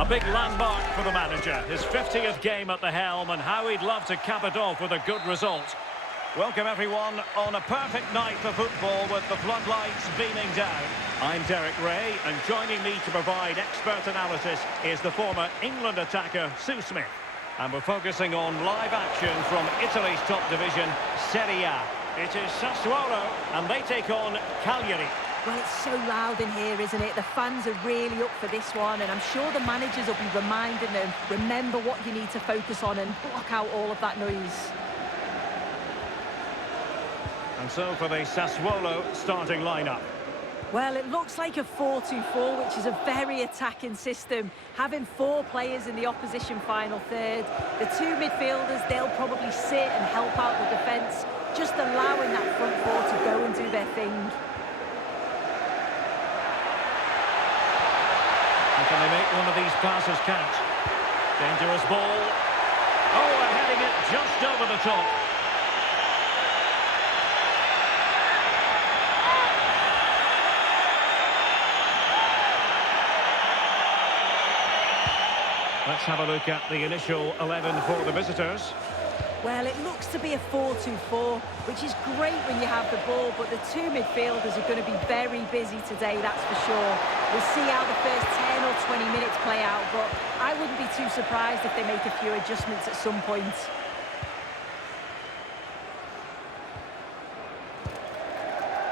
A big landmark for the manager. His 50th game at the helm, and how he'd love to cap it off with a good result. Welcome everyone on a perfect night for football with the floodlights beaming down. I'm Derek Ray, and joining me to provide expert analysis is the former England attacker Sue Smith. And we're focusing on live action from Italy's top division, Serie A. It is Sassuolo, and they take on Cagliari. Well, it's so loud in here, isn't it? The fans are really up for this one, and I'm sure the managers will be reminding them, remember what you need to focus on and block out all of that noise. And so for the Sassuolo starting lineup. Well, it looks like a 4-2-4, which is a very attacking system. Having 4 players in the opposition final third. The 2 midfielders, they'll probably sit and help out the defence, just allowing that front 4 to go and do their thing. And can they make one of these passes count? Dangerous ball. Oh, heading it just over the top. Let's have a look at the initial 11 for the visitors. Well, it looks to be a 4-2-4, which is great when you have the ball, but the 2 midfielders are going to be very busy today, that's for sure. We'll see how the first 10 or 20 minutes play out, but I wouldn't be too surprised if they make a few adjustments at some point.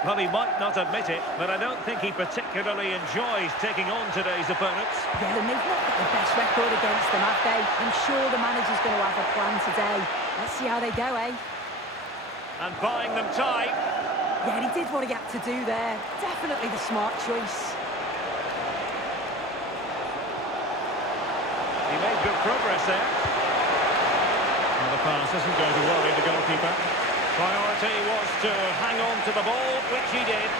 Well, he might not admit it, but I don't think he particularly enjoys taking on today's opponents. Yeah, and they've not got the best record against them, have they? I'm sure the manager's going to have a plan today. Let's see how they go, eh? And buying them time. Yeah, he did what he had to do there. Definitely the smart choice. He made good progress there. Well, the pass isn't going to worry the goalkeeper. Priority was to hang on to the ball, which he did.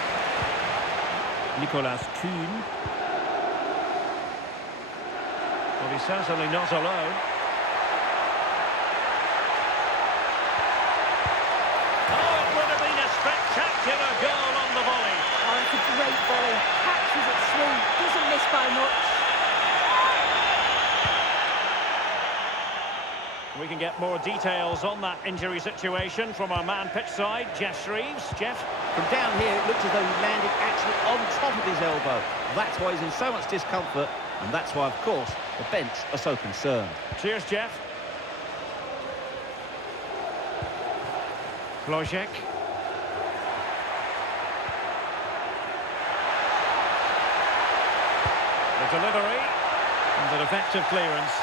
Nicolas Kuhn. Well, he's certainly not alone. Oh, it would have been a spectacular goal on the volley. Oh, it's a great volley. Catches it sweet. Doesn't miss by much. We can get more details on that injury situation from our man pitch side, Jeff Shreves. Jeff? From down here, it looked as though he landed actually on top of his elbow. That's why he's in so much discomfort, and that's why, of course, the bench are so concerned. Cheers, Jeff. Logitech. The delivery and an effective clearance.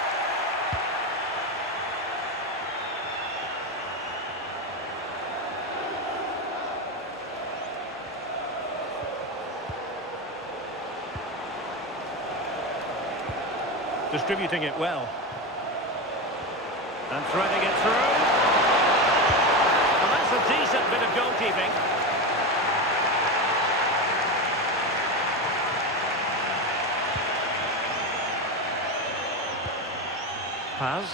Distributing it well. And threading it through. And that's a decent bit of goalkeeping. Paz.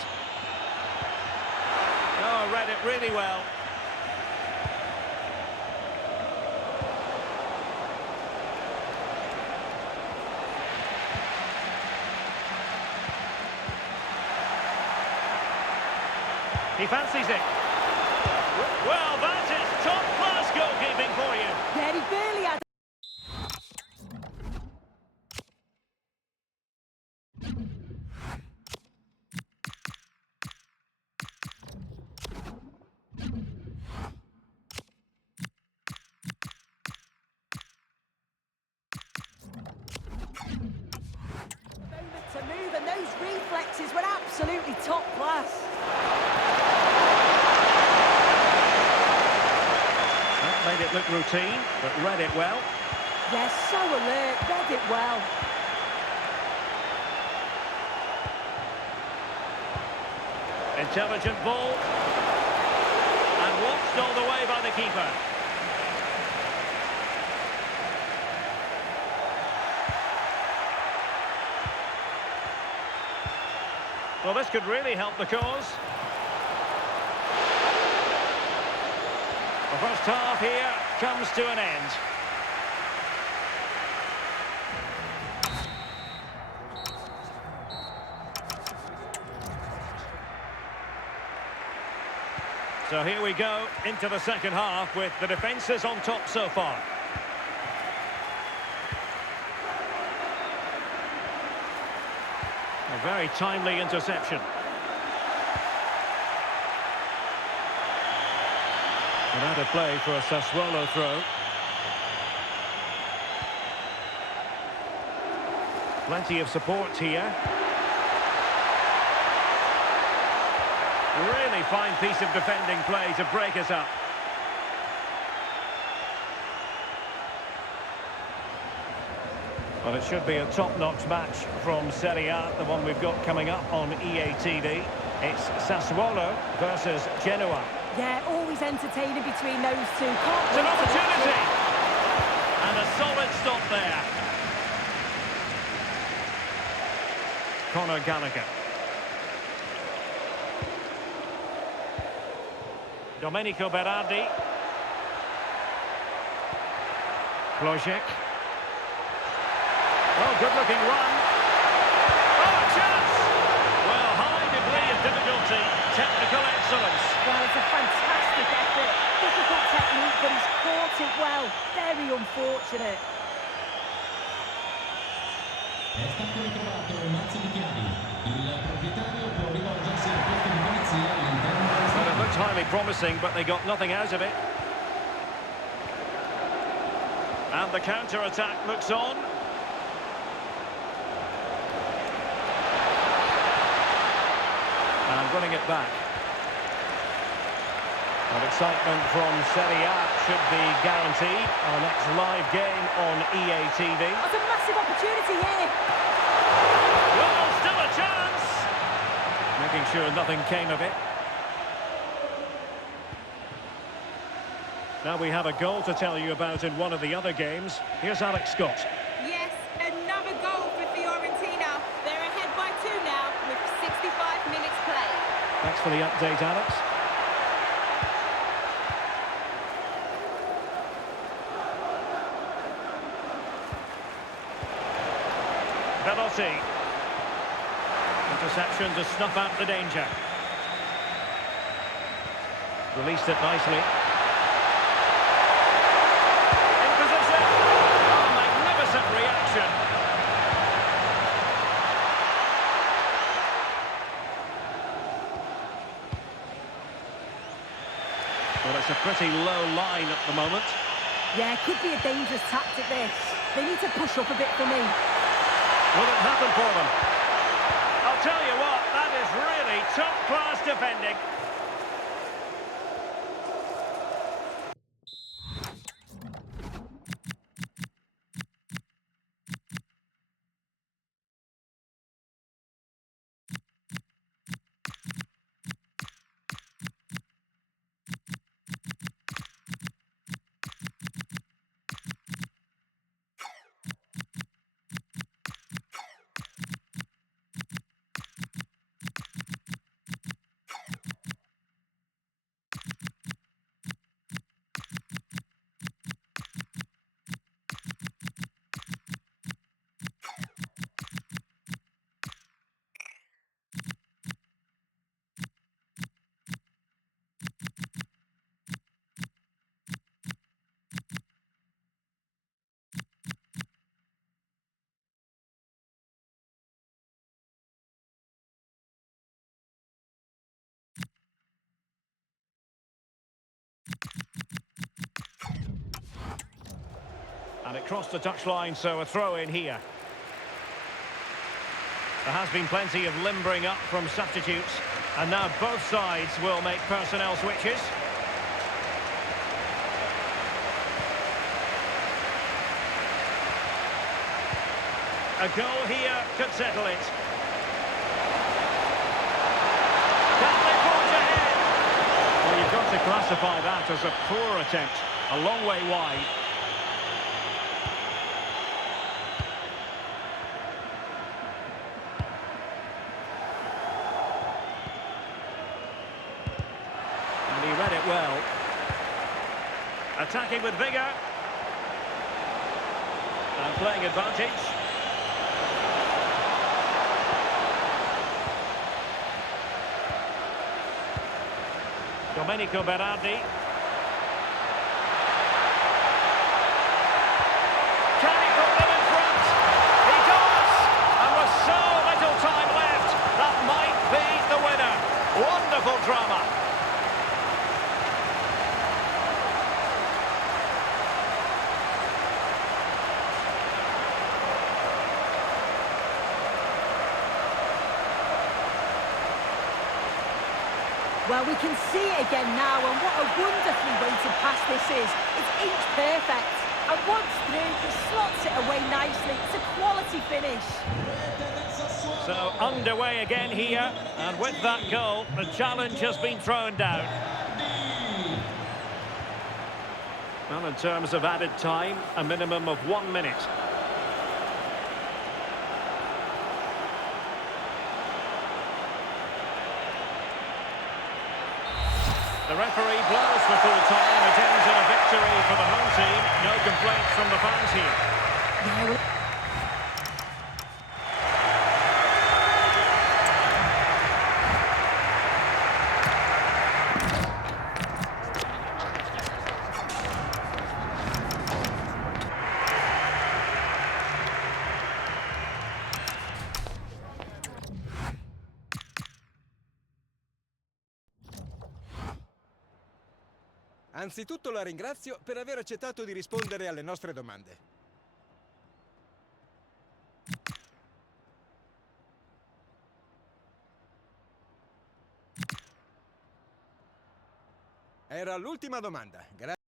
Oh, read it really well. He fancies it. Well, that is top-class goalkeeping for you. Yeah, he barely had... moment to move, and those reflexes were absolutely top class. Made it look routine, but read it well. Yes, so alert, read it well. Intelligent ball. And watched all the way by the keeper. Well, this could really help the cause. The first half here comes to an end. So here we go into the second half with the defences on top so far. A very timely interception. And out of play for a Sassuolo throw. Plenty of support here. Really fine piece of defending play to break us up. Well, it should be a top-notch match from Serie A, the one we've got coming up on EA TV. It's Sassuolo versus Genoa. Yeah, always entertaining between those two. It's an opportunity! And a solid stop there. Conor Gallagher. Domenico Berardi. Logitech. Oh, good-looking run. Oh, a chance! Well, high degree of difficulty, technical excellence. Well, it's a fantastic effort. Difficult technique, but he's caught it well. Very unfortunate. È stato ritrovato un mazzo di chiavi. Il proprietario può rivolgersi al posto di polizia all'interno del Well, it looked highly promising, but they got nothing out of it. And the counter-attack looks on. And winning it back. Well, excitement from Serie A should be guaranteed. Our next live game on EA TV. That's a massive opportunity here. Well, still a chance! Making sure nothing came of it. Now we have a goal to tell you about in one of the other games. Here's Alex Scott. Yes, another goal for Fiorentina. They're ahead by 2 now with 65 minutes played. Thanks for the update, Alex. Veloci. Interception to snuff out the danger. Released it nicely. In position. Oh, magnificent reaction. Well, it's a pretty low line at the moment. Yeah, could be a dangerous tactic, this. They need to push up a bit for me. Will it happen for them? I'll tell you what, that is really top-class defending. And it crossed the touchline, so a throw in here. There has been plenty of limbering up from substitutes, and now both sides will make personnel switches. A goal here could settle it. Can they forge ahead? Well, you've got to classify that as a poor attempt. A long way wide. And he read it well. Attacking with vigour. And playing advantage. Domenico Berardi. Can he put them in front? He does! And with so little time left, that might be the winner. Wonderful drama. Well, we can see it again now, and what a wonderfully weighted pass this is. It's inch perfect, and once through, he slots it away nicely. It's a quality finish. So underway again here, and with that goal, the challenge has been thrown down. Well, in terms of added time, a minimum of 1 minute. The referee blows for full time. It ends in a victory for the home team. No complaints from the fans here. Yeah, well, Anzitutto la ringrazio per aver accettato di rispondere alle nostre domande. Era l'ultima domanda. Grazie.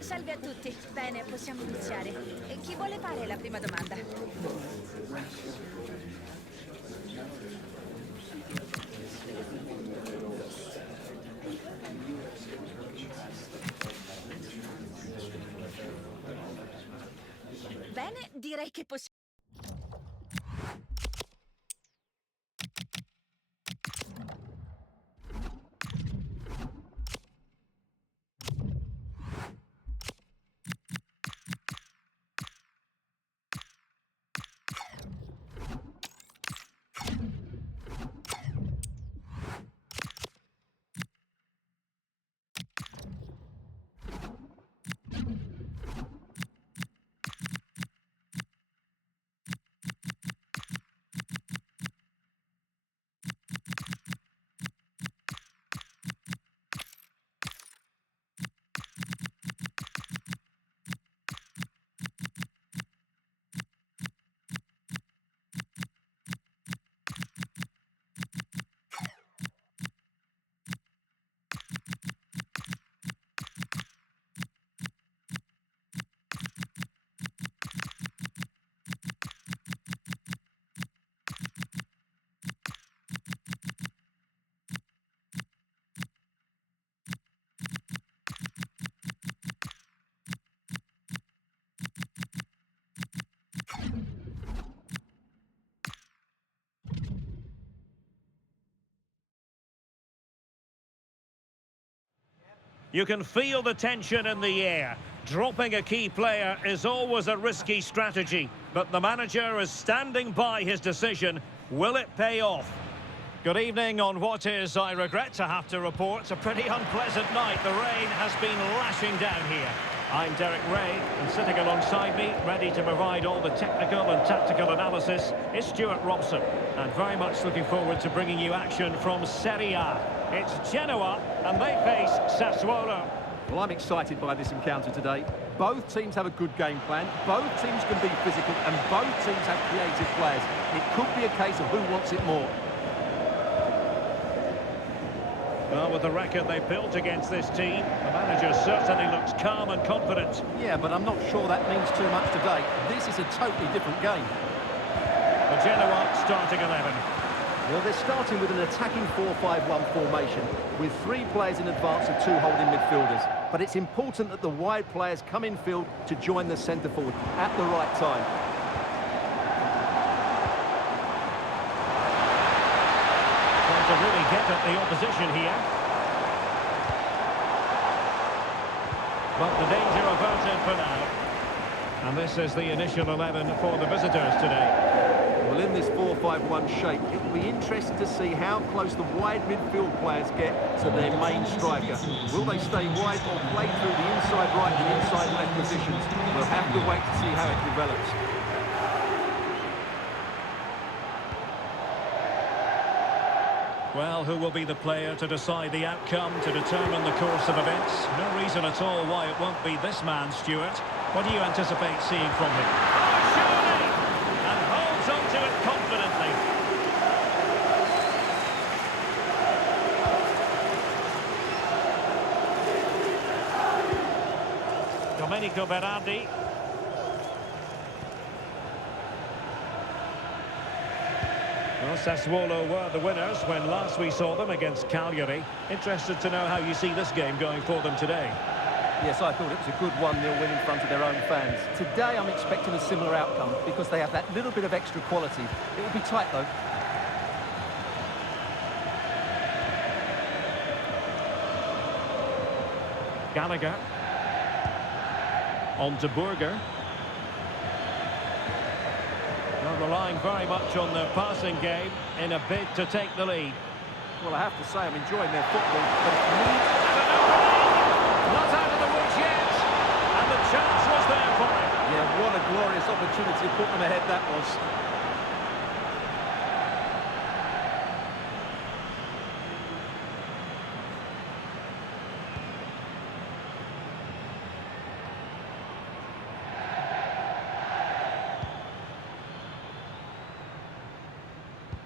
Salve a tutti. Bene, possiamo iniziare. E chi vuole fare la prima domanda? Bene, direi che possiamo... You can feel the tension in the air. Dropping a key player is always a risky strategy, but the manager is standing by his decision. Will it pay off? Good evening on what is, I regret to have to report, a pretty unpleasant night. The rain has been lashing down here. I'm Derek Ray, and sitting alongside me, ready to provide all the technical and tactical analysis, is Stuart Robson. And very much looking forward to bringing you action from Serie A. It's Genoa, and they face Sassuolo. Well, I'm excited by this encounter today. Both teams have a good game plan, both teams can be physical, and both teams have creative players. It could be a case of who wants it more. Well, with the record they've built against this team, the manager certainly looks calm and confident. Yeah, but I'm not sure that means too much today. This is a totally different game. The Genoa starting 11. Well, they're starting with an attacking 4-5-1 formation, with 3 players in advance of 2 holding midfielders. But it's important that the wide players come in field to join the centre forward at the right time. To really get at the opposition here. But the danger averted for now. And this is the initial 11 for the visitors today. Well, in this 4-5-1 shape, it will be interesting to see how close the wide midfield players get to their main striker. Will they stay wide or play through the inside right and inside left positions? We'll have to wait to see how it develops. Well, who will be the player to decide the outcome, to determine the course of events? No reason at all why it won't be this man, Stuart. What do you anticipate seeing from him? Oh, surely! And holds on to it confidently. Domenico Berardi. Well, Sassuolo were the winners when last we saw them against Cagliari. Interested to know how you see this game going for them today. Yes, I thought it was a good 1-0 win in front of their own fans. Today I'm expecting a similar outcome because they have that little bit of extra quality. It will be tight though. Gallagher. On to Burger. Well, relying very much on their passing game in a bid to take the lead. Well, I have to say I'm enjoying their football, but it needs... Not out of the woods yet, and the chance was there for him. Yeah, what a glorious opportunity to put them ahead that was.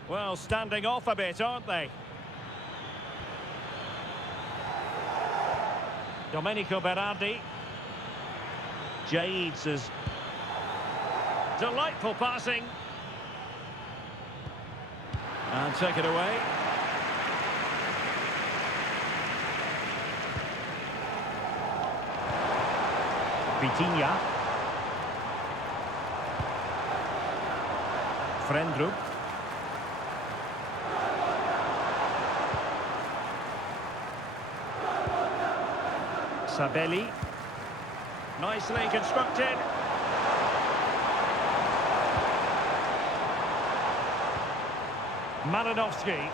Well, standing off a bit, aren't they? Domenico Berardi. Jades is delightful passing. And take it away. Vitinha. Frendrup. Sabelli. Nicely constructed. Malinovsky.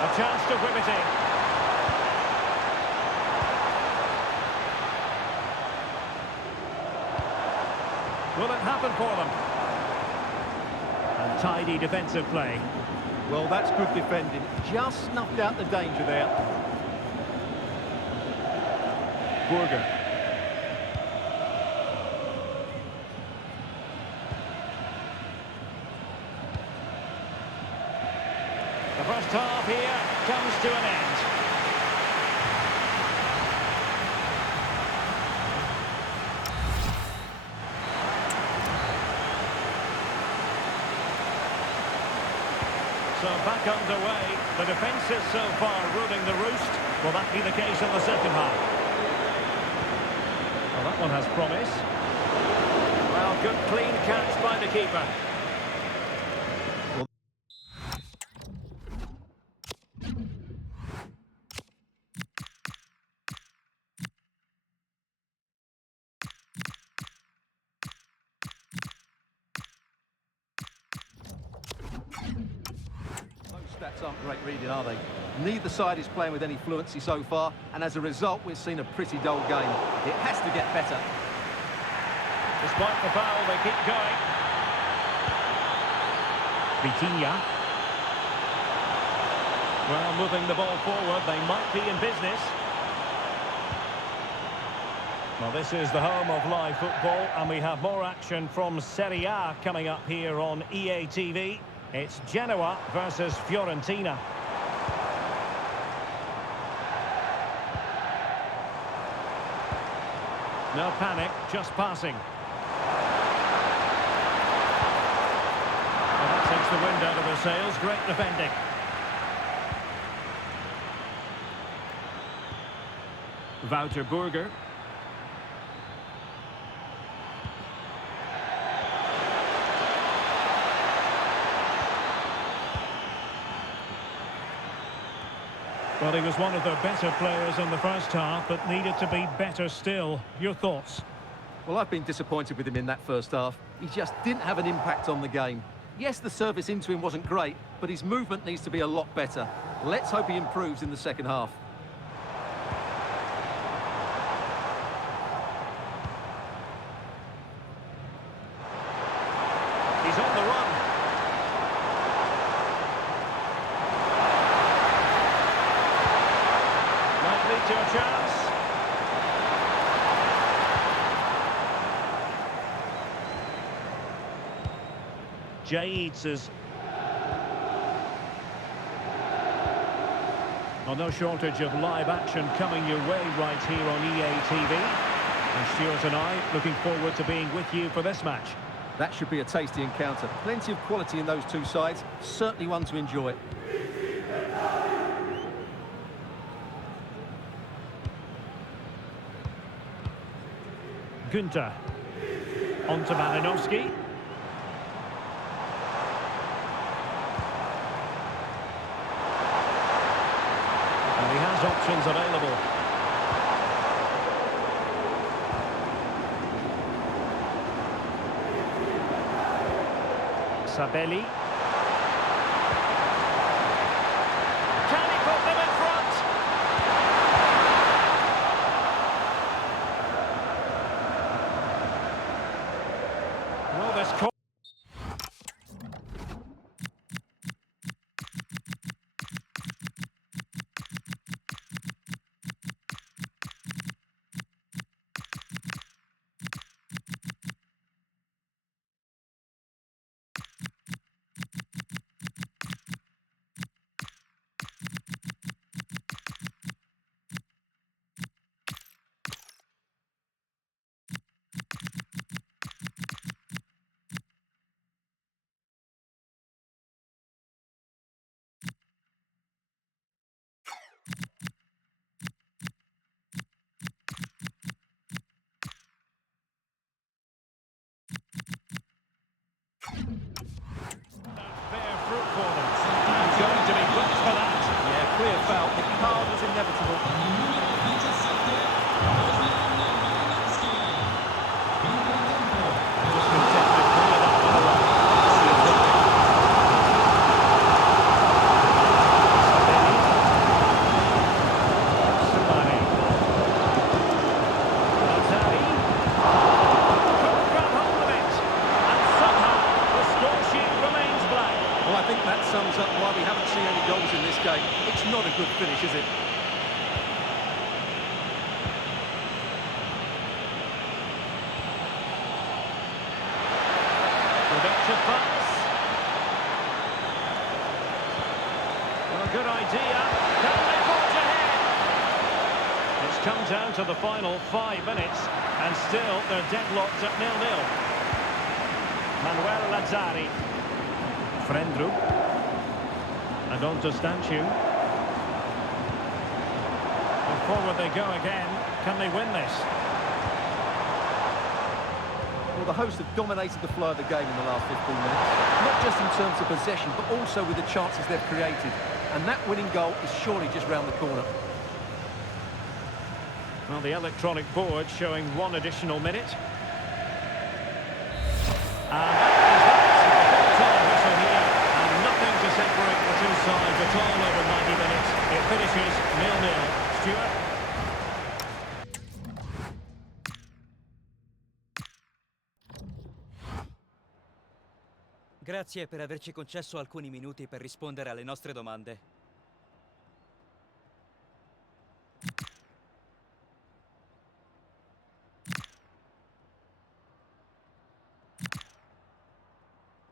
A chance to whip it in. Will it happen for them? And tidy defensive play. Well, that's good defending. Just snuffed out the danger there. Burger. The first half here comes to an end. So back underway. The defence is so far ruling the roost. Will that be the case in the second half? Well, that one has promise. Well, good clean catch by the keeper. aren't great reading, are they? Neither side is playing with any fluency so far, and as a result, we've seen a pretty dull game. It has to get better. Despite the foul, they keep going. Vitinha. Well, moving the ball forward, they might be in business. Well, this is the home of live football, and we have more action from Serie A coming up here on EA TV. It's Genoa versus Fiorentina. No panic, just passing. Well, that takes the wind out of their sails. Great defending. Wouter Burger. Well, he was one of the better players in the first half, but needed to be better still. Your thoughts? Well, I've been disappointed with him in that first half. He just didn't have an impact on the game. Yes, the service into him wasn't great, but his movement needs to be a lot better. Let's hope he improves in the second half. He's on the run. Might lead to a chance. Jaid's. Well, no shortage of live action coming your way right here on EA TV. And Stuart and I looking forward to being with you for this match. That should be a tasty encounter. Plenty of quality in those two sides. Certainly one to enjoy. Günther. On to Malinowski. And he has options available. Sabelli. Can he put them in front? Well, this call. It's not a good finish, is it? Productive pass. Well, a good idea. Can they forge ahead? It's come down to the final 5 minutes, and still they're deadlocked at 0-0. Manuel Lazzari. Frendrup. And on to Stanchu. And forward they go again. Can they win this? Well, the hosts have dominated the flow of the game in the last 15 minutes. Not just in terms of possession, but also with the chances they've created. And that winning goal is surely just round the corner. Well, the electronic board showing 1 additional minute. And that is that. Time whistle here, and nothing to separate the two sides. sides at all over 90 minutes. It finishes 0-0. Stuart? Grazie per averci concesso alcuni minuti per rispondere alle nostre domande.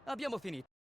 Abbiamo finito.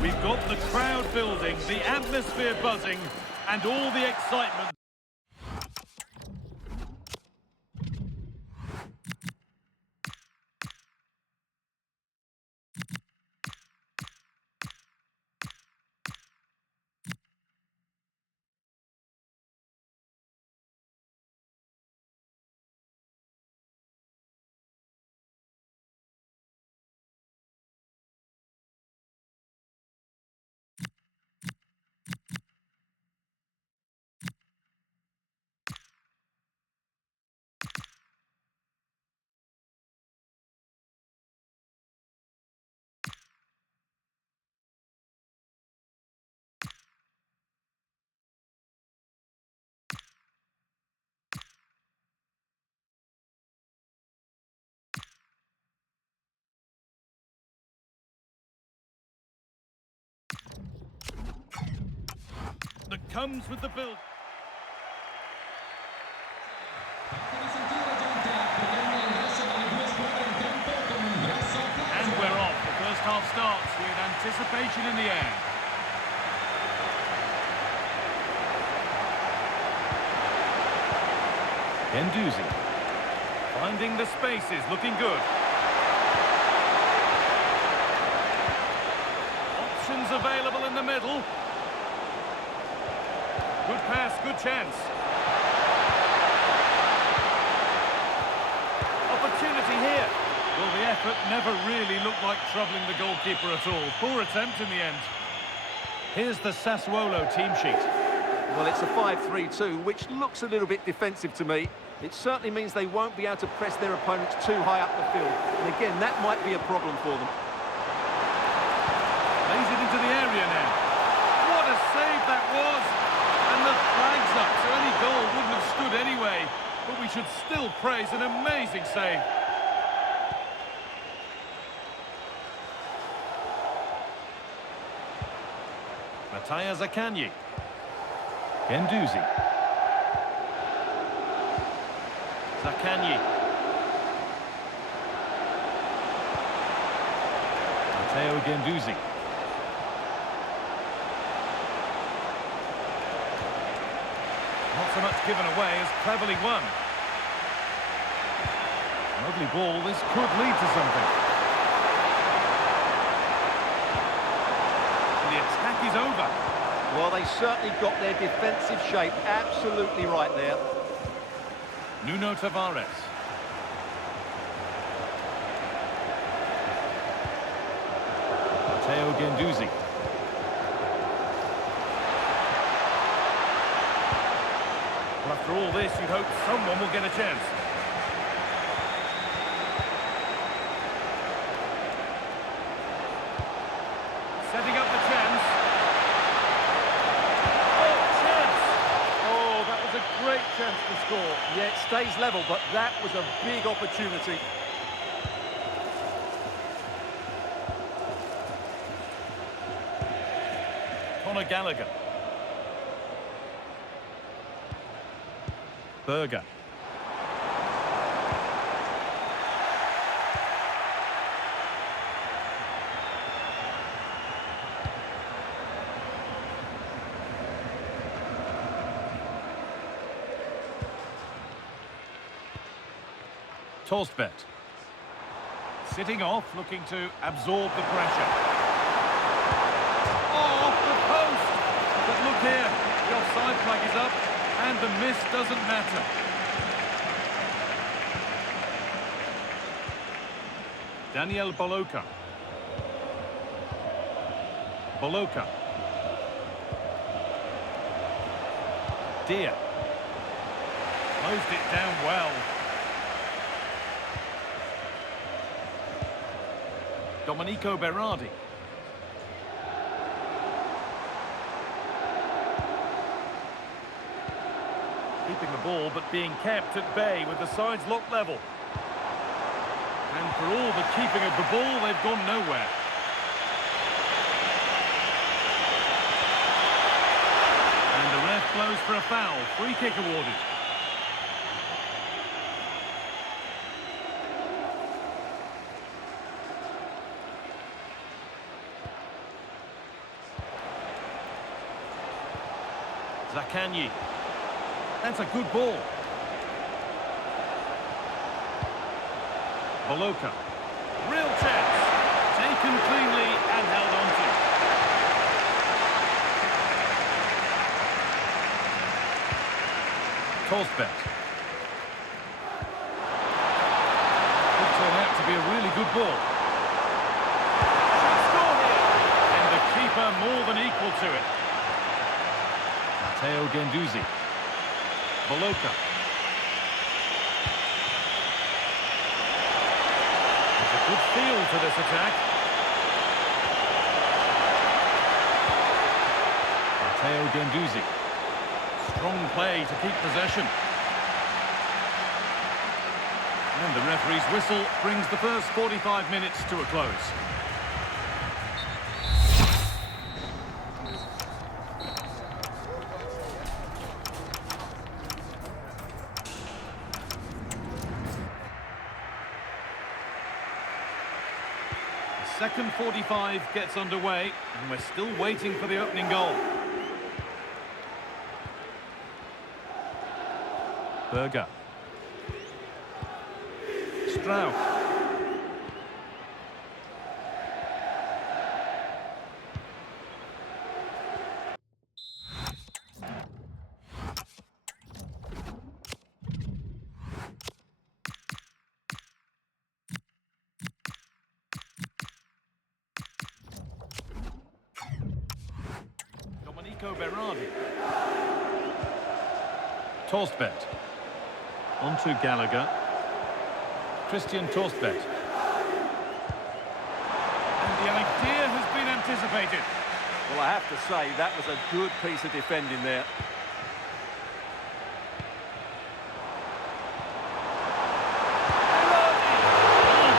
We've got the crowd building, the atmosphere buzzing, and all the excitement. That comes with the build. And we're off. The first half starts with anticipation in the air. Genduzi finding the spaces, looking good. Options available in the middle. Good pass, good chance. Opportunity here. Well, the effort never really looked like troubling the goalkeeper at all. Poor attempt in the end. Here's the Sassuolo team sheet. Well, it's a 5-3-2, which looks a little bit defensive to me. It certainly means they won't be able to press their opponents too high up the field. And again, that might be a problem for them. Lays it into the area now. What a save that was! And the flag's up, so any goal wouldn't have stood anyway. But we should still praise an amazing save. Mattia Zaccagni. Genduzi. Zaccagni. Matteo Genduzi. Not so much given away as cleverly won. Lovely ball, this could lead to something. The attack is over. Well, they certainly got their defensive shape absolutely right there. Nuno Tavares. Matteo Genduzi. Well, after all this, you'd hope someone will get a chance. Setting up the chance. Oh, chance! Oh, that was a great chance to score. Yeah, it stays level, but that was a big opportunity. Conor Gallagher. Berger. Torsbet. Sitting off, looking to absorb the pressure. Oh, off the post! But look here, the offside flag is up, and the miss doesn't matter. Daniel Boloka. Boloka. Dia. Closed it down well. Domenico Berardi. Keeping the ball, but being kept at bay with the sides locked level. And for all the keeping of the ball, they've gone nowhere. And the ref blows for a foul. Free kick awarded. Zakanyi. That's a good ball. Boloka. Real chance. Taken cleanly and held on to. Torsbet. Could turn out to be a really good ball. Should score here. And the keeper more than equal to it. Matteo Guendouzi. Boloka. There's a good feel to this attack. Matteo Guendouzi. Strong play to keep possession. And the referee's whistle brings the first 45 minutes to a close. The second 45 gets underway, and we're still waiting for the opening goal. Berger. Strauch. Berardi. Torsbet. On to Gallagher. Christian Torsbet. And the idea has been anticipated. Well, I have to say, that was a good piece of defending there. Oh,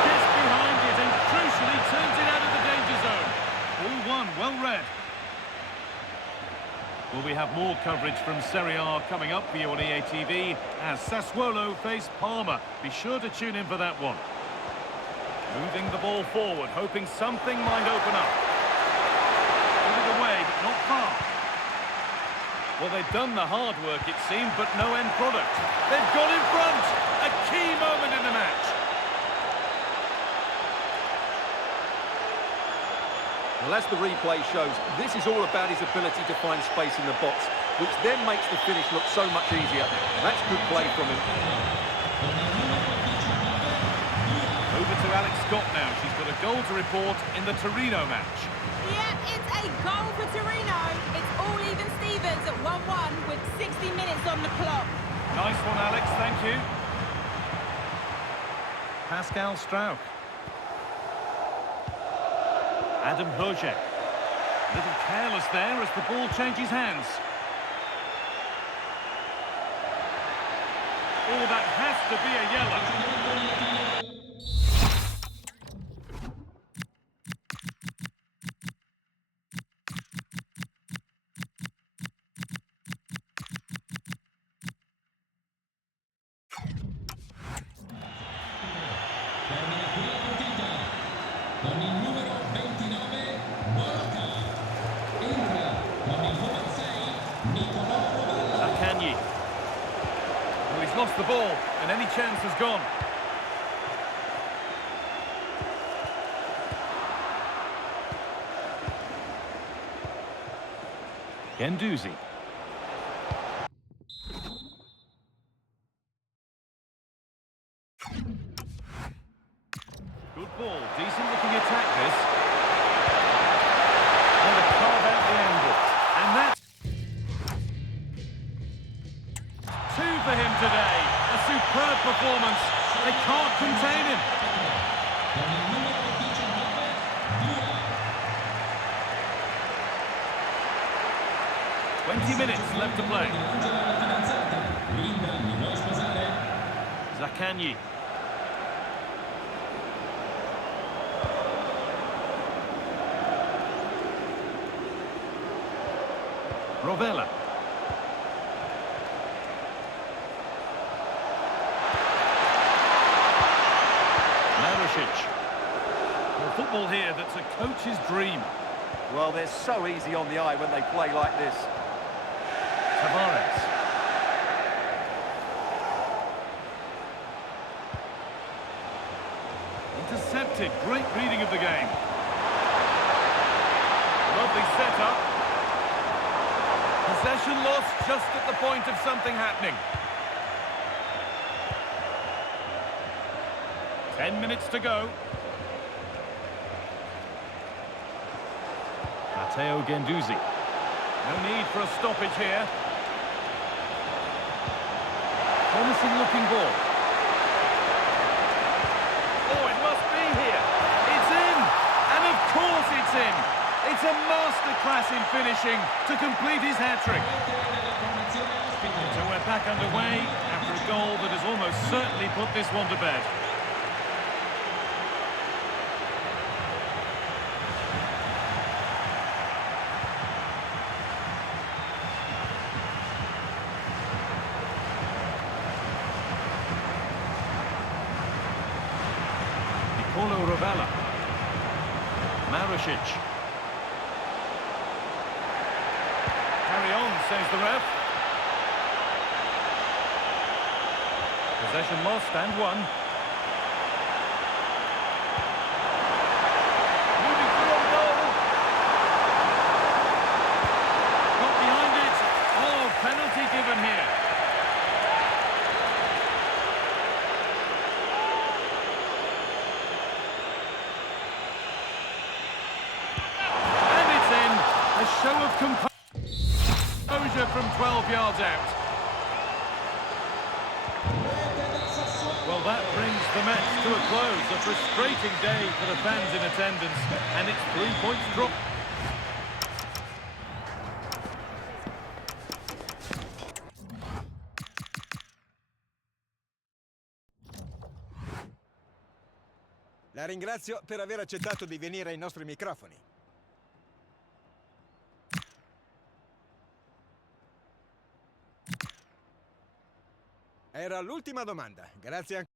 gets behind it and crucially turns it out of the danger zone. All one, well read. Well, we have more coverage from Serie A coming up for you on EA TV as Sassuolo face Parma. Be sure to tune in for that one. Moving the ball forward, hoping something might open up. Put it away, but not far. Well, they've done the hard work, it seemed, but no end product. They've got in front! A key moment in the match. Well, as the replay shows, this is all about his ability to find space in the box, which then makes the finish look so much easier. That's good play from him. Over to Alex Scott now. She's got a goal to report in the Torino match. Yep, it's a goal for Torino. It's all even Stevens at 1-1 with 60 minutes on the clock. Nice one, Alex. Thank you. Pascal Strauch. Adam Hojek. A little careless there as the ball changes hands. Oh, that has to be a yellow. Zakanyi. Oh, he's lost the ball, and any chance has gone. Guendouzi. Good ball, decent looking attack this. And a carve out the angle. And that's two for him today. A superb performance. They can't contain him. Minutes left to play. Zakanyi. Rovella. Maricic. Well, football here that's a coach's dream. Well, they're so easy on the eye when they play like this. Tavares. Intercepted. Great reading of the game. Lovely setup. Possession lost just at the point of something happening. 10 minutes to go. Matteo Guendouzi. No need for a stoppage here. Promising looking ball. Oh, it must be here. It's in. And of course it's in. It's a masterclass in finishing to complete his hat-trick. So we're back underway after a goal that has almost certainly put this one to bed. Rovella. Maricic. Carry on, says the ref. Possession lost and won. Moving through on goal. Got behind it. Oh, penalty given here. Show of composure from 12 yards out. Well, that brings the match to a close. A frustrating day for the fans in attendance, and it's 3 points drop. La ringrazio per aver accettato di venire ai nostri microfoni. Era l'ultima domanda. Grazie ancora.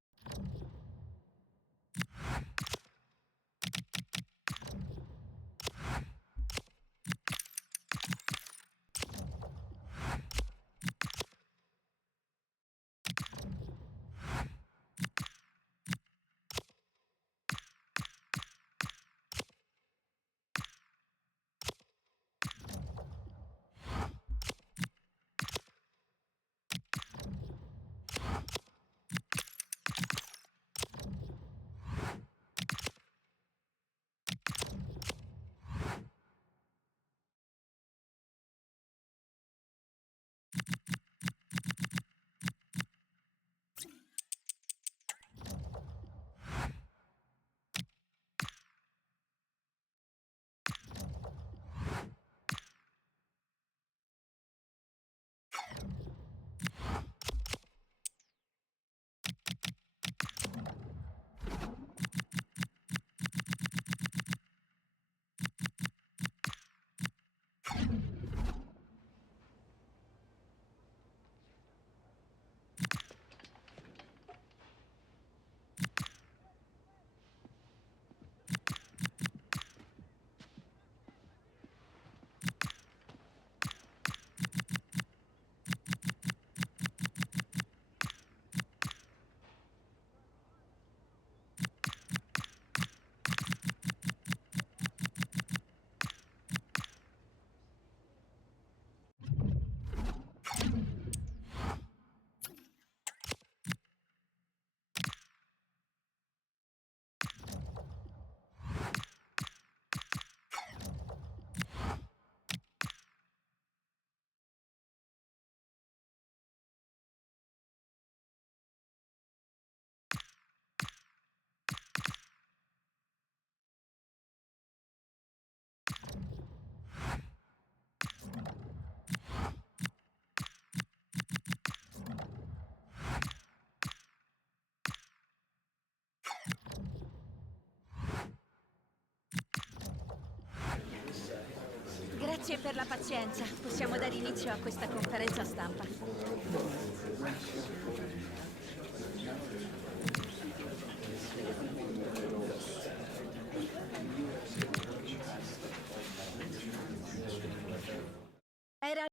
Grazie per la pazienza. Possiamo dare inizio a questa conferenza stampa. Era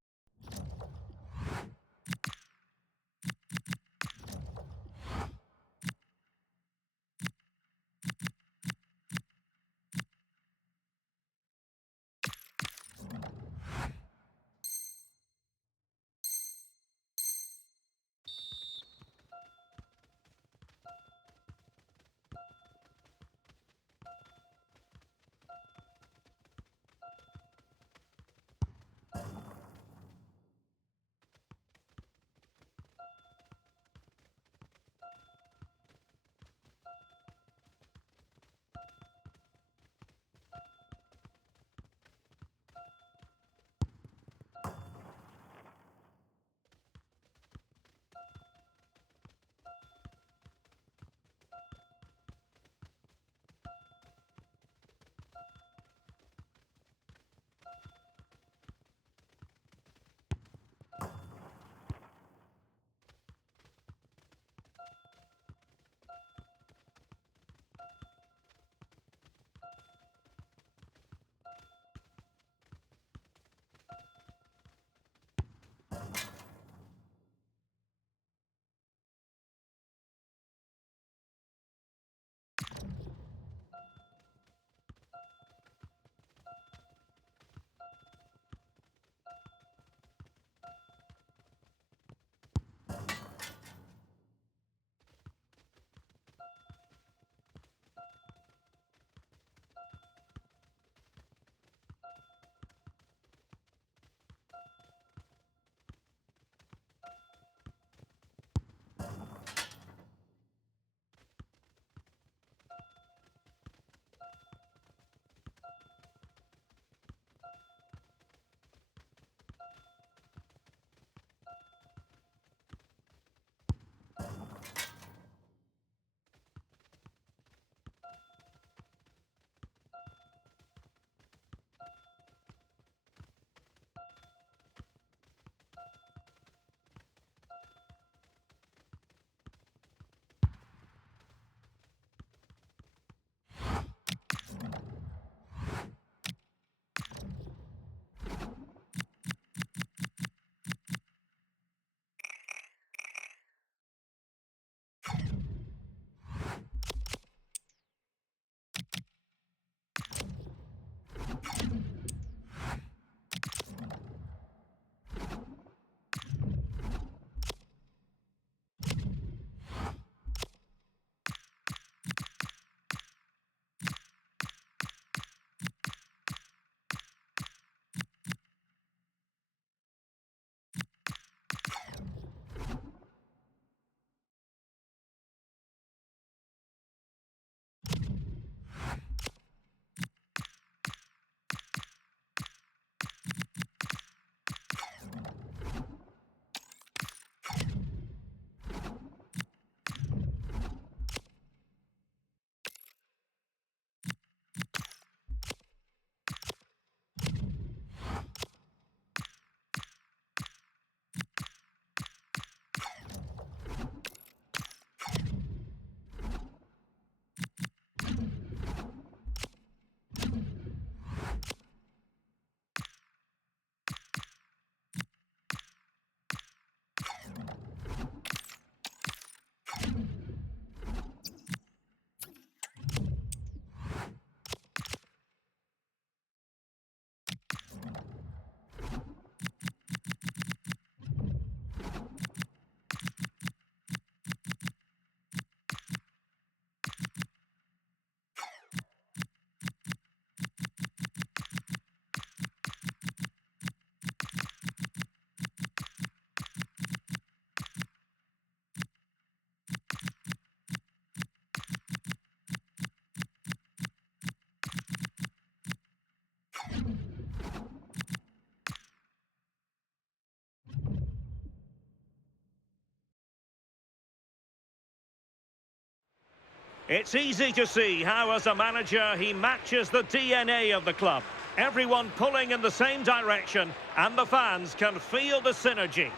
It's easy to see how, as a manager, he matches the DNA of the club. Everyone pulling in the same direction, and the fans can feel the synergy.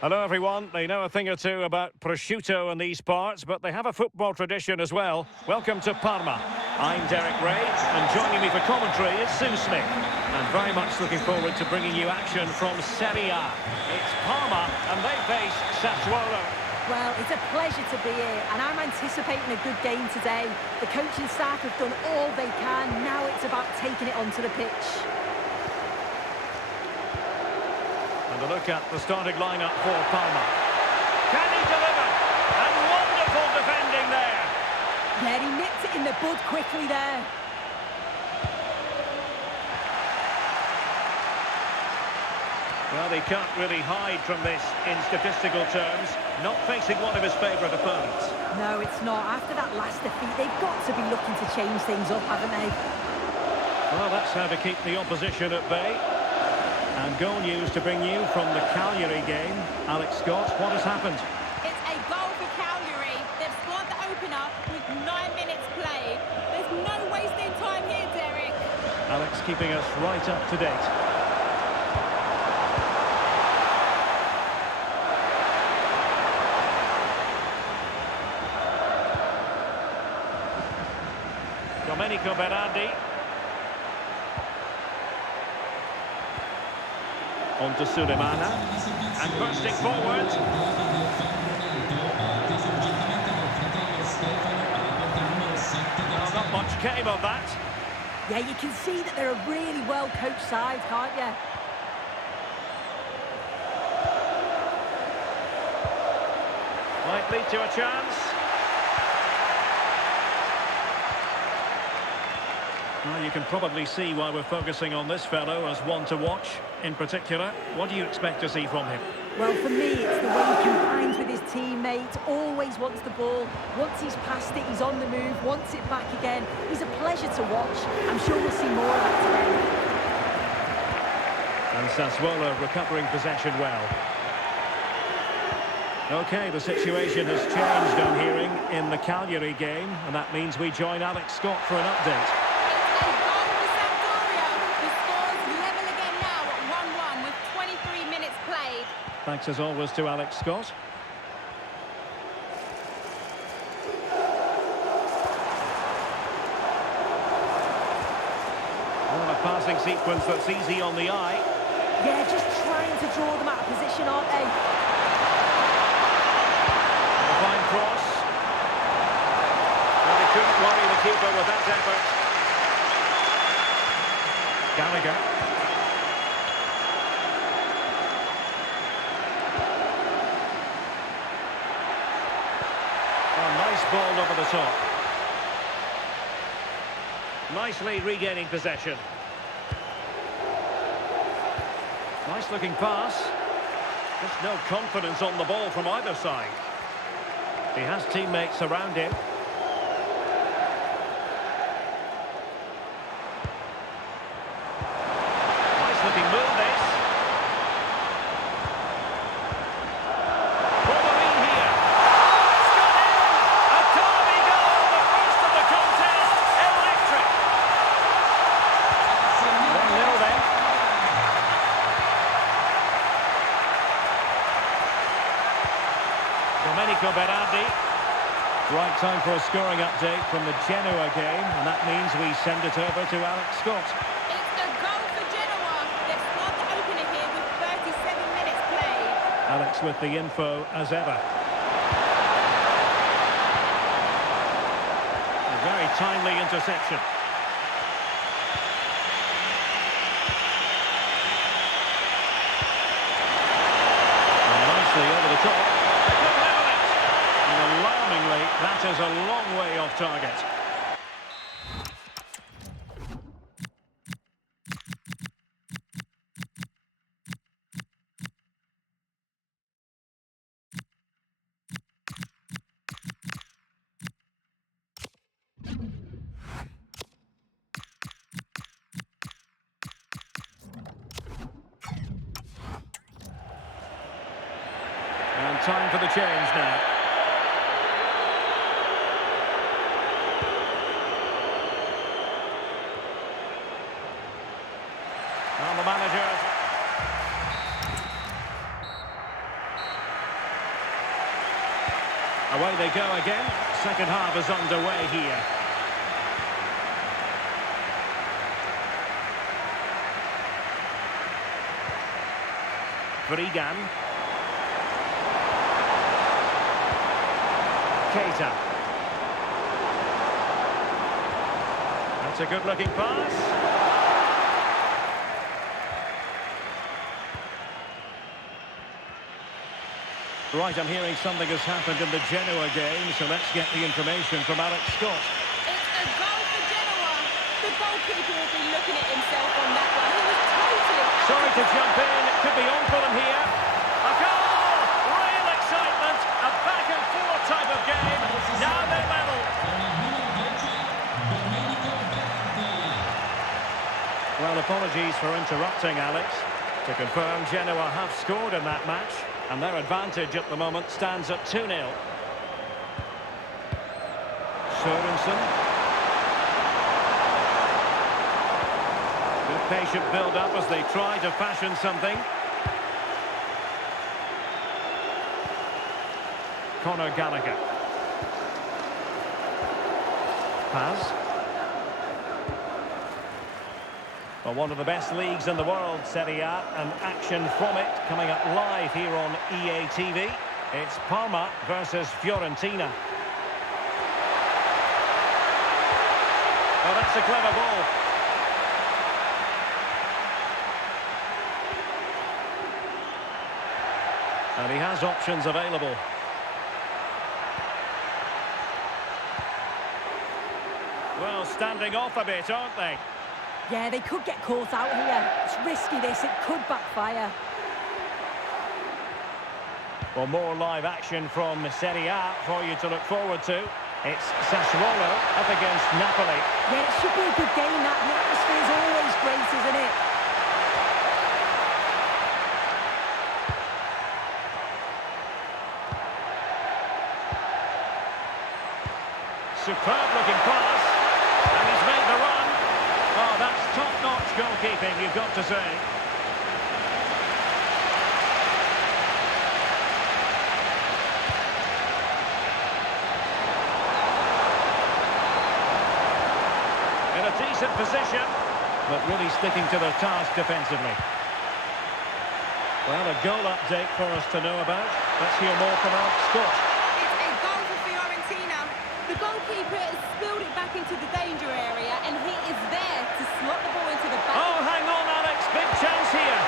Hello, everyone. They know a thing or two about prosciutto in these parts, but they have a football tradition as well. Welcome to Parma. I'm Derek Ray, and joining me for commentary is Sue Smith. And very much looking forward to bringing you action from Serie A. It's Parma, and they face Sassuolo. Well, it's a pleasure to be here, and I'm anticipating a good game today. The coaching staff have done all they can. Now it's about taking it onto the pitch. And a look at the starting lineup for Parma. Can he deliver? And wonderful defending there. Yeah, he nipped it in the bud quickly there. Well, he can't really hide from this in statistical terms. Not facing one of his favourite opponents. No, it's not. After that last defeat, they've got to be looking to change things up, haven't they? Well, that's how to keep the opposition at bay. And goal news to bring you from the Cagliari game. Alex Scott, what has happened? It's a goal for Cagliari. They've scored the opener with 9 minutes played. There's no wasting time here, Derek. Alex keeping us right up to date. Domenico Berardi. On to Sulemana. And bursting forward. Well, not much came of that. Yeah, you can see that they're a really well-coached side, can't you? Might lead to a chance. Well, you can probably see why we're focusing on this fellow as one to watch. In particular, what do you expect to see from him? Well, for me, it's the way he combines with his teammates, always wants the ball. Once he's passed it, he's on the move, wants it back again. He's a pleasure to watch. I'm sure we'll see more of that today. And Sassuolo recovering possession well. OK, the situation has changed, I'm hearing, in the Cagliari game. And that means we join Alex Scott for an update. Thanks as always to Alex Scott. Well, a passing sequence that's easy on the eye. Yeah, just trying to draw them out of position, aren't they? A fine cross. Well, he couldn't worry the keeper with that effort. Gallagher. Ball over the top. Nicely regaining possession. Nice looking pass. Just no confidence on the ball from either side. He has teammates around him. Nice looking move this. Domenico Berardi. Right time for a scoring update from the Genoa game, and that means we send it over to Alex Scott. It's a goal for Genoa. They've scored the opener here with 37 minutes played. Alex with the info as ever. A very timely interception. And nicely over the top. Alarmingly, that is a long way off target. And time for the change now. Well, the manager... Away they go again. Second half is underway here. Pekan. Keita. That's a good-looking pass. Right, I'm hearing something has happened in the Genoa game, so let's get the information from Alex Scott. It's a goal for Genoa. The goalkeeper will be looking at himself on that one. He was totally... Sorry to jump in. It could be on for them here. A goal! Real excitement. A back-and-forth type of game. Now they're level. Well, apologies for interrupting, Alex. To confirm, Genoa have scored in that match, and their advantage at the moment stands at 2-0. Sørensen. Good patient build-up as they try to fashion something. Conor Gallagher. Paz. Well, one of the best leagues in the world, Serie A, and action from it coming up live here on EA TV. It's Parma versus Fiorentina. Oh, that's a clever ball. And he has options available. Well, standing off a bit, aren't they? Yeah, they could get caught out here. It's risky, this. It could backfire. Well, more live action from Serie A for you to look forward to. It's Sassuolo up against Napoli. Yeah, it should be a good game, that. The atmosphere's always great, isn't it? Superb looking pass. And he's made the run. Oh, that's top-notch goalkeeping, you've got to say. In a decent position, but really sticking to their task defensively. Well, a goal update for us to know about. Let's hear more from Alex Scott. It's a goal for Fiorentina. The goalkeeper has spilled it back into the danger area, and he is there to slot the ball into the back. Oh, hang on, Alex. Big chance here.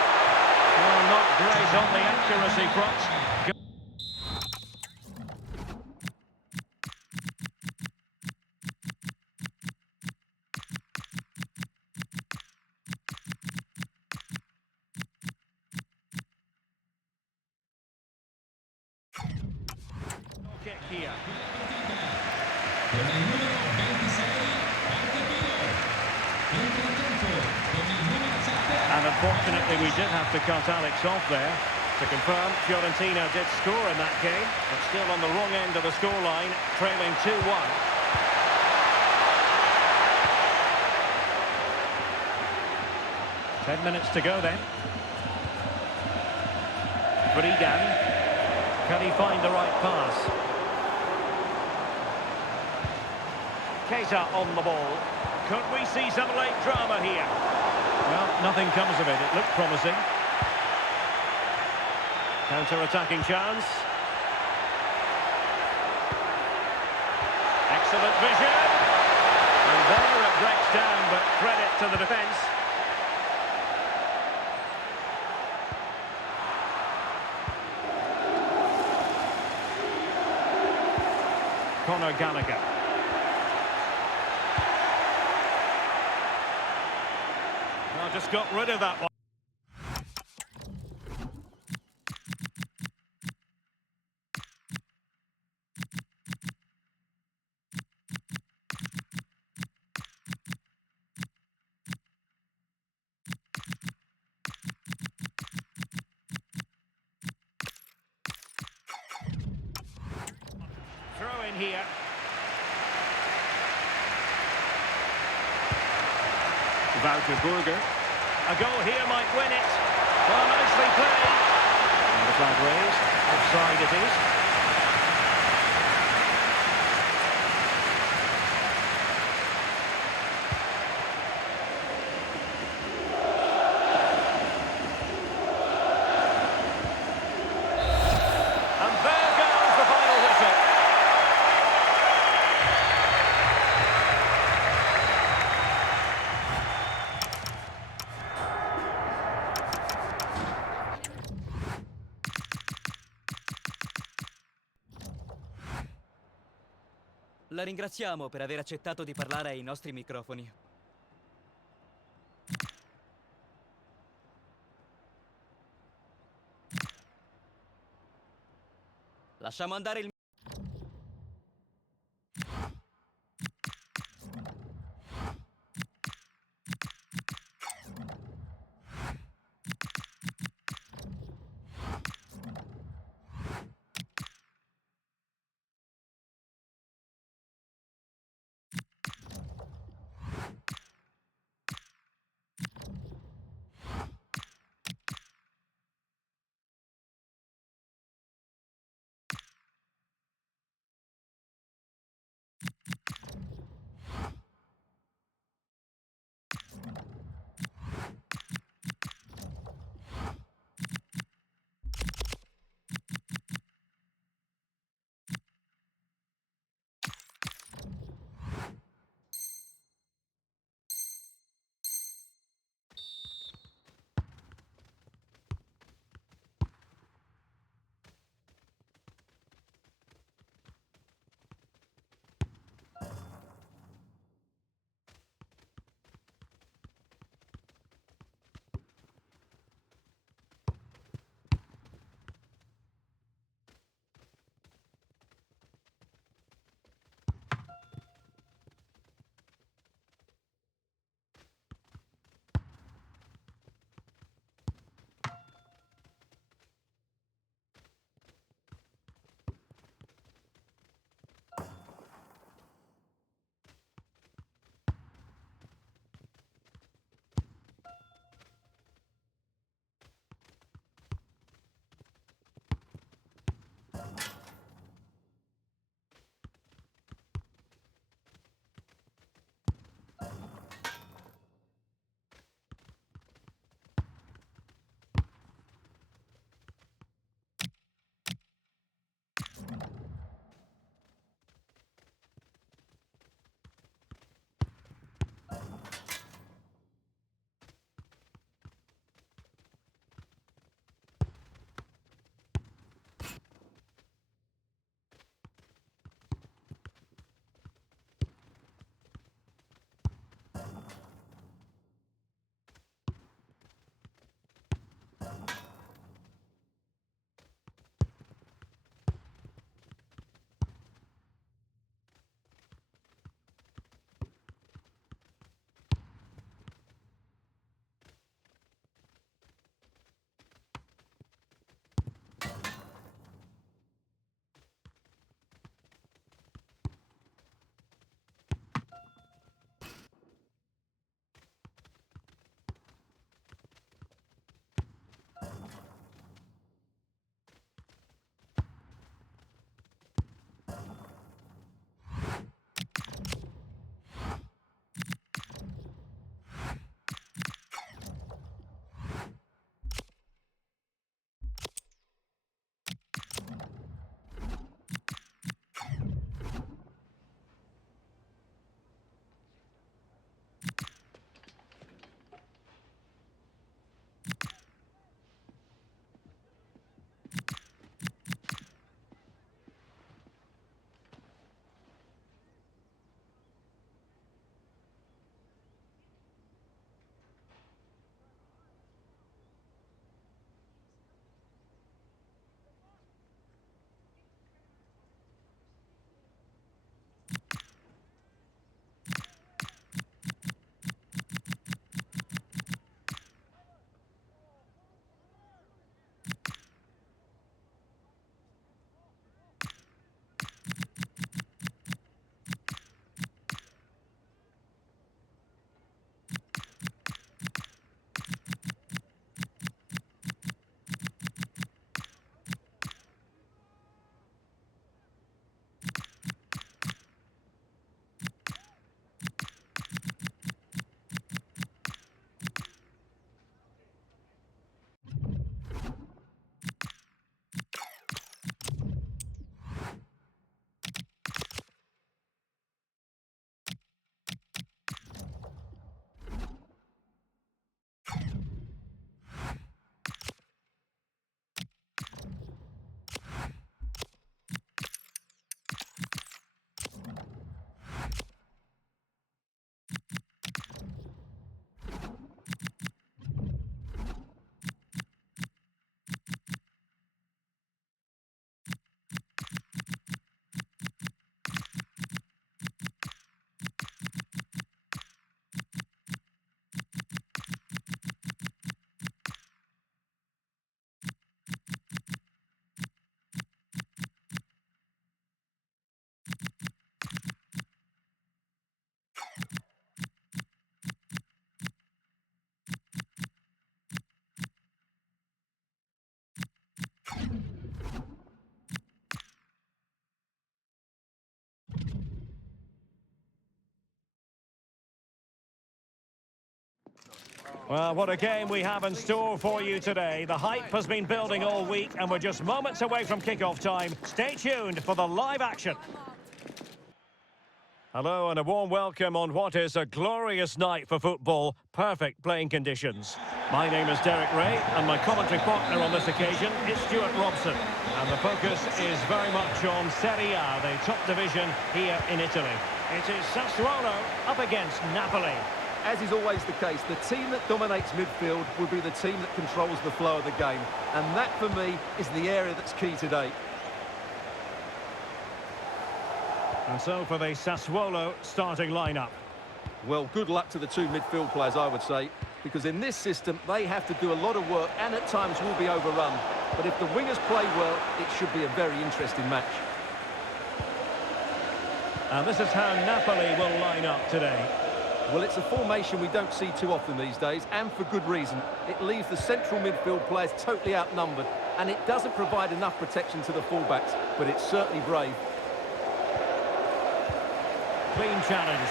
Well, not great on the accuracy front. Kick here. And unfortunately, we did have to cut Alex off there. To confirm, Fiorentina did score in that game, but still on the wrong end of the scoreline, trailing 2-1. Ten minutes to go then. Pekan. Can he find the right pass? Keita on the ball. Could we see some late drama here? Well, nothing comes of it. It looked promising. Counter-attacking chance. Excellent vision. And there it breaks down, but credit to the defence. Conor Gallagher. Well, just got rid of that one. Throw in here. Wouter Burger. A goal here might win it. Well, nicely played. And the flag raised. Offside it is. And there goes the final whistle. La ringraziamo per aver accettato di parlare ai nostri microfoni. Lasciamo andare il... Well, what a game we have in store for you today. The hype has been building all week, and we're just moments away from kickoff time. Stay tuned for the live action. Hello and a warm welcome on what is a glorious night for football. Perfect playing conditions. My name is Derek Ray, and my commentary partner on this occasion is Stuart Robson. And the focus is very much on Serie A, the top division here in Italy. It is Sassuolo up against Napoli. As is always the case, the team that dominates midfield will be the team that controls the flow of the game. And that, for me, is the area that's key today. And so for the Sassuolo starting lineup. Well, good luck to the two midfield players, I would say, because in this system, they have to do a lot of work and at times will be overrun. But if the wingers play well, it should be a very interesting match. And this is how Napoli will line up today. Well, it's a formation we don't see too often these days, and for good reason. It leaves the central midfield players totally outnumbered, and it doesn't provide enough protection to the fullbacks, but it's certainly brave. Clean challenge.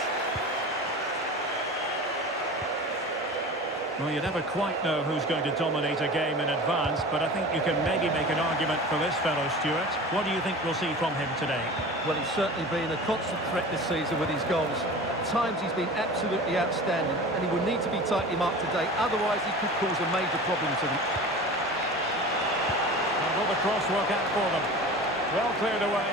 Well, you never quite know who's going to dominate a game in advance, but I think you can maybe make an argument for this fellow, Stuart. What do you think we'll see from him today? Well, he's certainly been a constant threat this season with his goals. At times he's been absolutely outstanding, and he will need to be tightly marked today, otherwise he could cause a major problem to them. And will the cross work out for them? Well cleared away.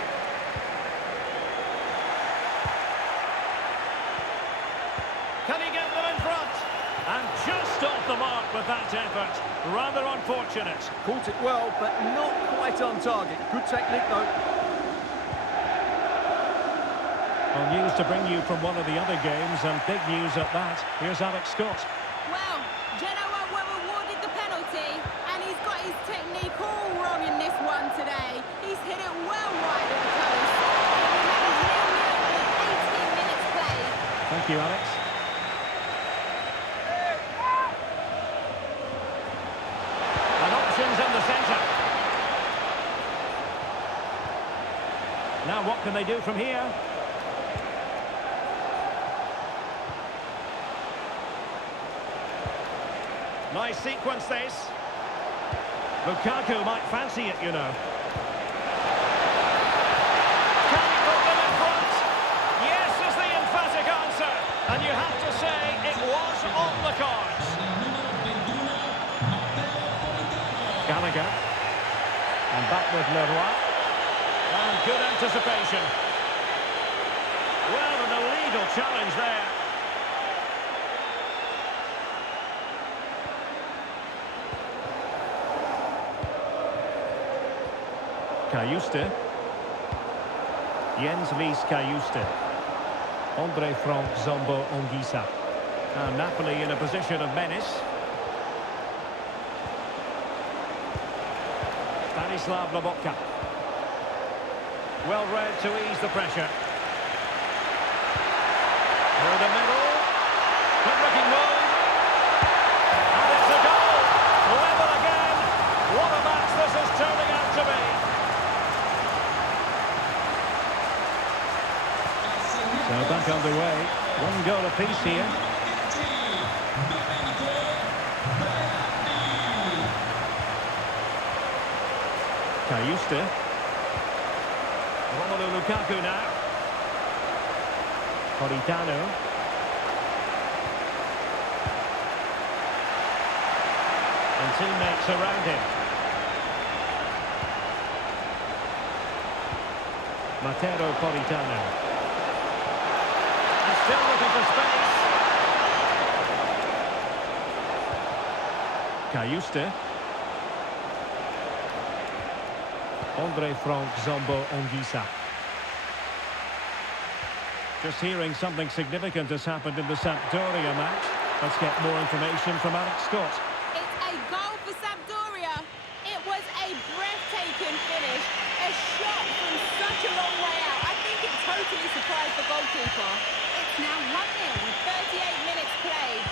Can he get them in front? And just off the mark with that effort. Rather unfortunate. Caught it well, but not quite on target. Good technique, though. Well, news to bring you from one of the other games, and big news at that. Here's Alex Scott. Well, Genoa were awarded the penalty, and he's got his technique all wrong in this one today. He's hit it well wide of the post. It remains 0-0 with 18 minutes played. Thank you, Alex. And options in the centre. Now what can they do from here? Nice sequence, this. Lukaku might fancy it, you know. Can he put them in front? Yes is the emphatic answer. And you have to say it was on the cards. Gallagher. And back with Leroy. And good anticipation. Well, an illegal challenge there. Kayuste. Jens Wies Kayuste. Andre Frank Zombo Ongisa. And Napoli in a position of menace. Stanislav Lobotka. Well read to ease the pressure. Through the middle. Good looking move. And it's a goal. Level again. What a match this is turning out to be. So back underway. One goal apiece here. Kayuste. Romelu Lukaku now. Politano. And teammates around him. Matteo Politano. And still looking for space. Kayuste. Andre Frank Zombo Ongisa. Just hearing something significant has happened in the Sampdoria match. Let's get more information from Alex Scott. It's a goal for Sampdoria. It was a breathtaking finish. A shot from such a long way out. I think it totally surprised the goalkeeper. It's now 1-0 with 38 minutes played.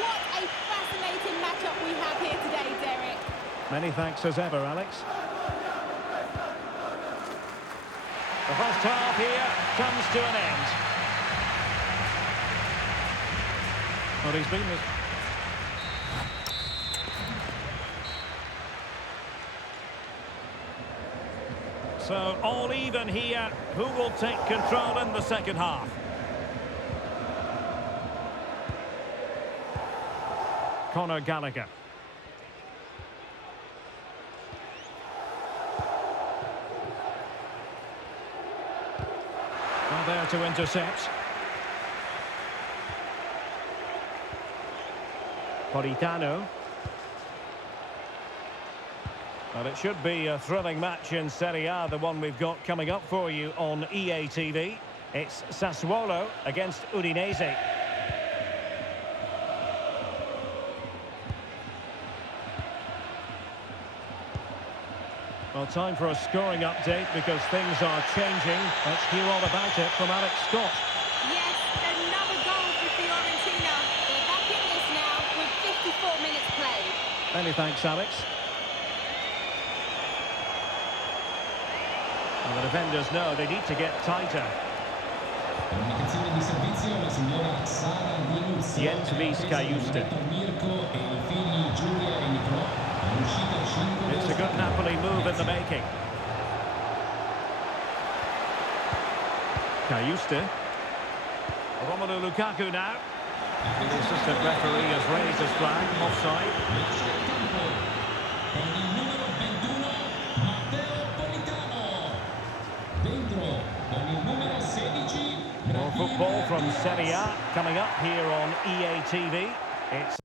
What a fascinating matchup we have here today, Derek. Many thanks as ever, Alex. The first half here comes to an end. Well, he's been So all even here. Who will take control in the second half? Conor Gallagher. Well, there to intercept. Politano. Well, it should be a thrilling match in Serie A, the one we've got coming up for you on EA TV. It's Sassuolo against Udinese. Well, time for a scoring update because things are changing. Let's hear all about it from Alex Scott. Yes, another goal for Fiorentina. They're back in this now with 54 minutes played. Many thanks, Alex. Well, the defenders know they need to get tighter. Comunicazione di servizio la signora Sara Di Luzio. Jens Wies-Kajuste. Mirko e i figli Giulia e Nicolò. All'uscita 5. It's a good Napoli move in the making. Kajuste. Romelu Lukaku now. The assistant referee has raised his flag, offside. Lascia il campo con il numero 21 Matteo Politano. Dentro con il numero 16 More football from Serie A coming up here on EA TV. It's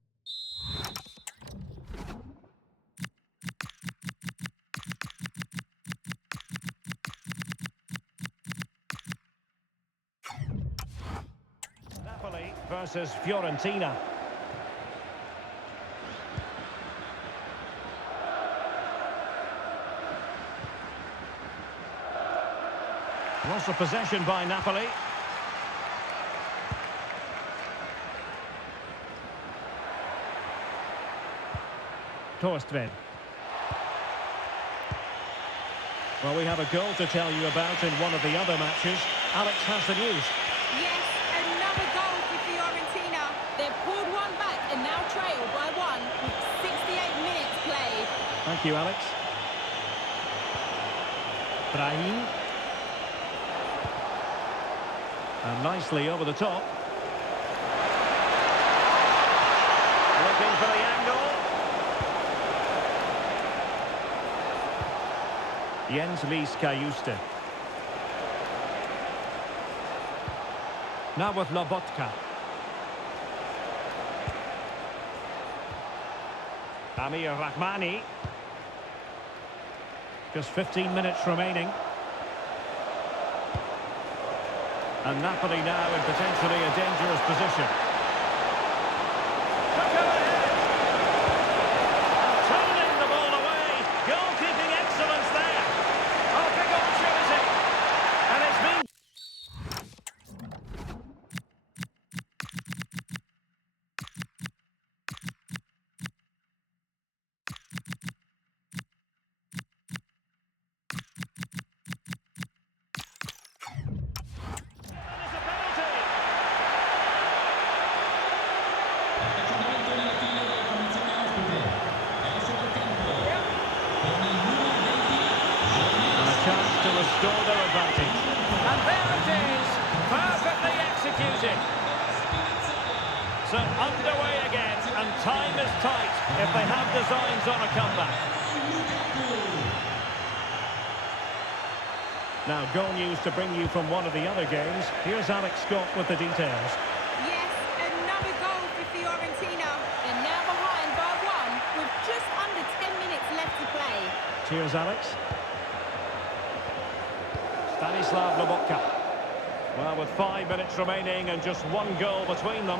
Napoli versus Fiorentina. Loss of possession by Napoli. Torstvedt. Well, we have a goal to tell you about in one of the other matches. Alex has the news. Yes, another goal for Fiorentina. They've pulled one back and now trail by one with 68 minutes played. Thank you, Alex. Brahim. And nicely over the top. Looking for the angle. Jens Wies-Kajuste. Now with Lobotka. Amir Rahmani. Just 15 minutes remaining. And Napoli now in potentially a dangerous position. Look ahead! Turning the ball away. Goalkeeping excellence there. Oh, big opportunity. And it's been... Restore their advantage. And there it is! Perfectly executed. So underway again, and time is tight if they have designs on a comeback. Now, goal news to bring you from one of the other games. Here's Alex Scott with the details. Yes, another goal for Fiorentina. They're now behind by one with just under 10 minutes left to play. Cheers, Alex. Stanislav Lobotka. Well, with 5 minutes remaining and just one goal between them,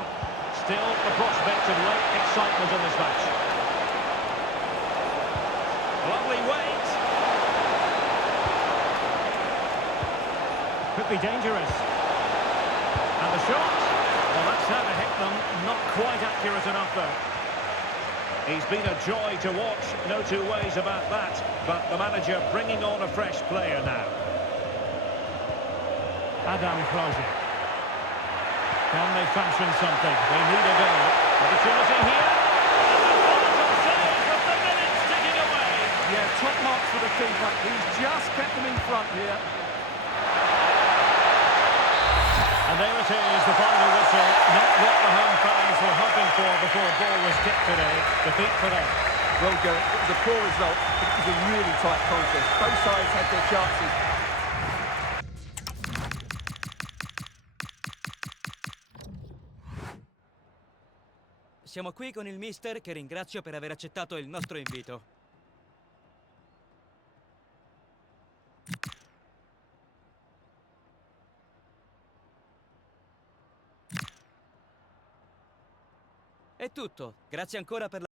still the prospect of late excitement in this match. Lovely wait. Could be dangerous. And the shot. Well, that's how to hit them. Not quite accurate enough, though. He's been a joy to watch, no two ways about that. But the manager bringing on a fresh player now. Adam Klose. Can they fashion something? They need a goal. Opportunity here. And the wonderful save with the minutes ticking away. Yeah, top marks for the keeper. He's just kept them in front. And there it is, the final whistle. Not what the home fans were hoping for before a ball was kicked today. Defeat for them. Well, Gareth, it was a poor result. It was a really tight contest. Both sides had their chances. Siamo qui con il mister che ringrazio per aver accettato il nostro invito. È tutto. Grazie ancora per la